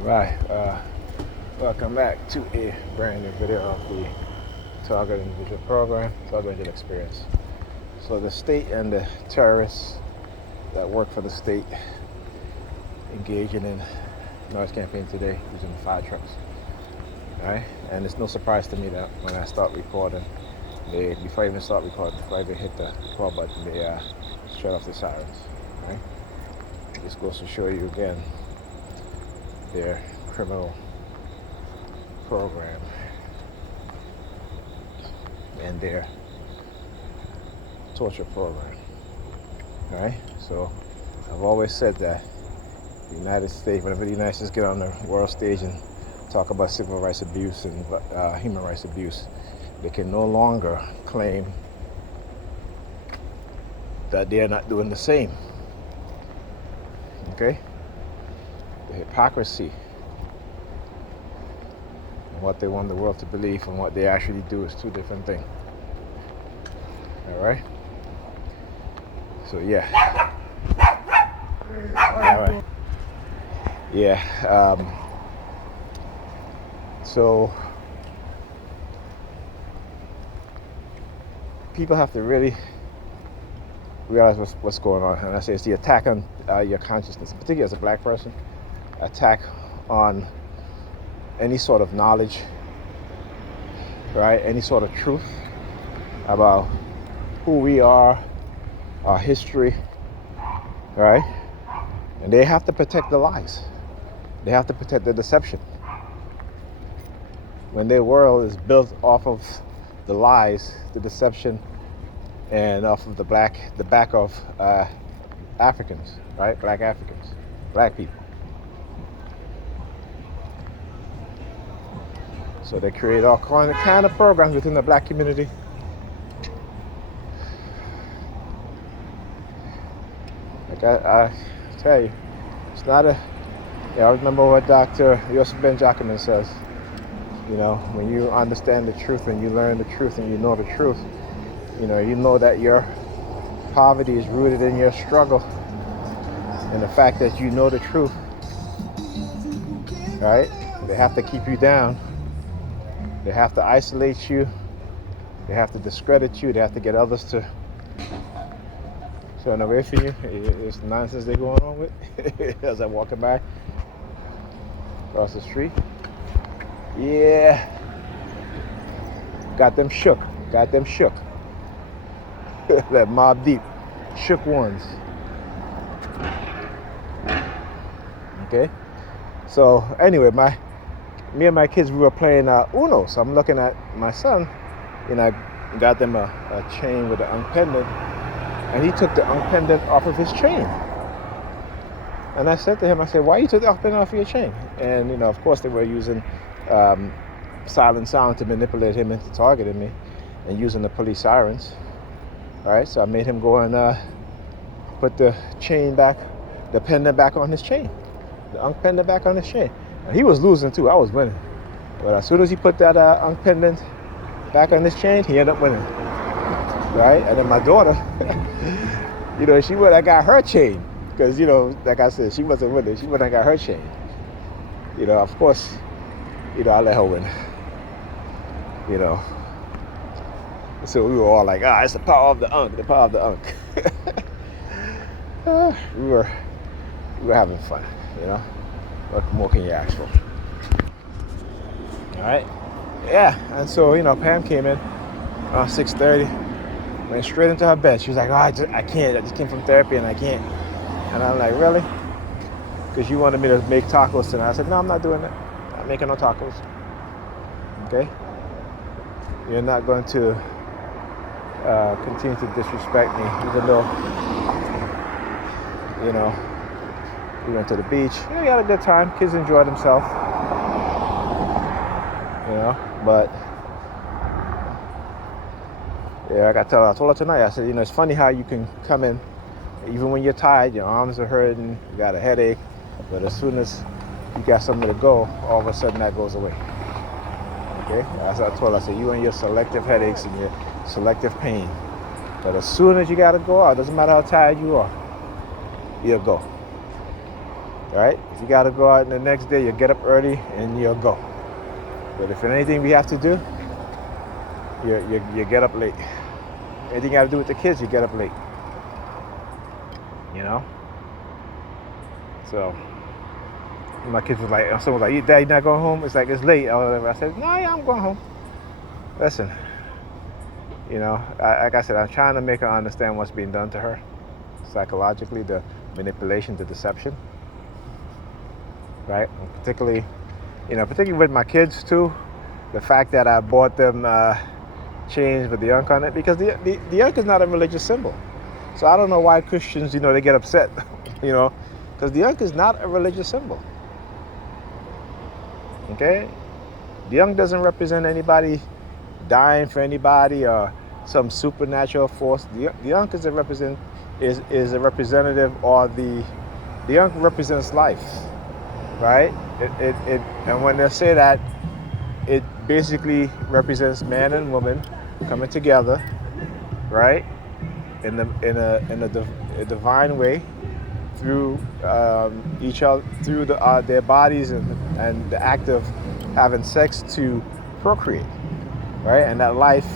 Alright, welcome back to a brand new video of the Target Individual Program, Target Individual Experience. So the state and the terrorists that work for the state engaging in noise campaign today using fire trucks. Alright, and it's no surprise to me that when I start recording, before I even start recording, before I even hit the record button, they shut off the sirens. Right? This goes to show you again their criminal program and their torture program. All right? So I've always said that the United States, whenever the United States get on the world stage and talk about civil rights abuse and human rights abuse, they can no longer claim that they're not doing the same. Okay? The hypocrisy and what they want the world to believe and what they actually do is two different things. All right? So yeah. All right. Yeah. So people have to really realize what's going on. And I say it's the attack on your consciousness, particularly as a black person, attack on any sort of knowledge, right? Any sort of truth about who we are, our history, right? And they have to protect the lies. They have to protect the deception. When their world is built off of the lies, the deception, and off of the back of Africans, right? Black Africans, black people. So they create all kind of programs within the black community. Like I tell you, it's not a. I remember what Dr. Yosef Ben Jacobin says. You know, when you understand the truth and you learn the truth and you know the truth, you know that your poverty is rooted in your struggle and the fact that you know the truth, right? They have to keep you down. They have to isolate you. They have to discredit you. They have to get others to turn away from you. It's nonsense they're going on with as I'm walking by across the street. Yeah. Got them shook. That Mob Deep, shook ones. Okay. So anyway, me and my kids, we were playing Uno. So I'm looking at my son, and I got them a chain with an unk pendant, and he took the unk pendant off of his chain. And I said to him, why you took the unk pendant off of your chain? And of course they were using silent sound to manipulate him into targeting me, and using the police sirens. All right, so I made him go and put the chain back, the pendant back on his chain, the unk pendant back on his chain. And he was losing too. I was winning, but as soon as he put that unk pendant back on his chain, he ended up winning. Right, and then my daughter, she would have got her chain because like I said, she wasn't winning. She would have got her chain. Of course, I let her win. So we were all like, it's the power of the unk, we were having fun, What more can you ask for? All right. Yeah, and so, Pam came in around 6:30, went straight into her bed. She was like, I can't, I just came from therapy and I can't. And I'm like, really? Because you wanted me to make tacos tonight. I said, no, I'm not doing that. I'm not making no tacos. Okay? You're not going to continue to disrespect me, even though, we went to the beach. We had a good time. Kids enjoyed themselves. But yeah, I told her tonight, I said, it's funny how you can come in, even when you're tired, your arms are hurting, you got a headache, but as soon as you got somewhere to go, all of a sudden that goes away. Okay? As I told her, I said, you and your selective headaches and your selective pain. But as soon as you got to go out, it doesn't matter how tired you are, you'll go. right? If you got to go out the next day, you get up early and you'll go. But if anything we have to do, you get up late. Anything you got to do with the kids, you get up late. You know? So my kids was like, someone was like, Dad, you not going home? It's like, it's late. I said, no, yeah, I'm going home. Listen, you know, like I said, I'm trying to make her understand what's being done to her psychologically, the manipulation, the deception, right? And particularly with my kids too, the fact that I bought them chains with the Ankh on it, because the Ankh is not a religious symbol. So I don't know why Christians, they get upset, because the Ankh is not a religious symbol. Okay? The Ankh doesn't represent anybody dying for anybody or some supernatural force. The Ankh is a representative, or the Ankh represents life, right? And when they say that, it basically represents man and woman coming together, right, in a divine way through each other, through their bodies and the act of having sex to procreate, right? And that life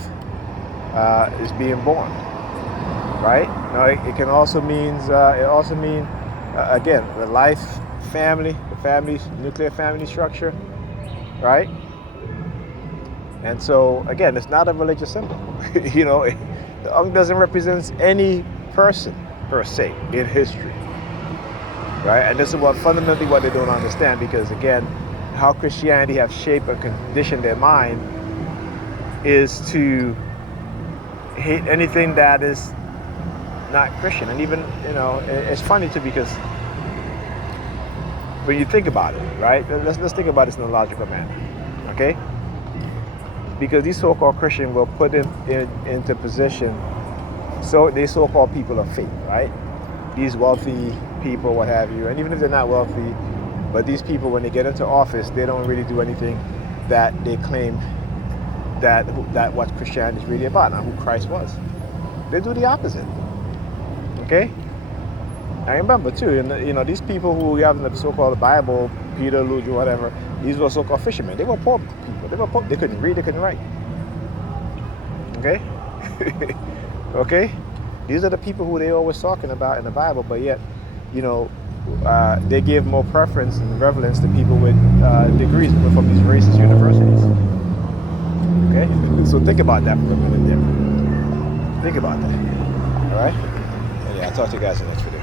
is being born, right? Now it can also mean again, the life, family, the family's nuclear family structure, right? And so again, it's not a religious symbol. The Ankh doesn't represent any person per se in history, right? And this is fundamentally what they don't understand, because again, how Christianity have shaped and conditioned their mind is to hate anything that is not Christian. And even, it's funny too, because when you think about it, right? Let's think about this in a logical manner, okay? Because these so-called Christians will put into position, so they so-called people of faith, right? These wealthy people, what have you, and even if they're not wealthy, but these people, when they get into office, they don't really do anything that they claim that what Christianity is really about, and who Christ was. They do the opposite. Okay? I remember too, these people who we have in the so-called Bible, Peter, Luke, whatever, these were so-called fishermen. They were poor people. They were poor. They couldn't read. They couldn't write. Okay? Okay? These are the people who they always talking about in the Bible, but yet, they give more preference and relevance to people with degrees from these racist universities. Okay? So think about that for a minute there. Think about that. All right? And yeah, I'll talk to you guys in the next video.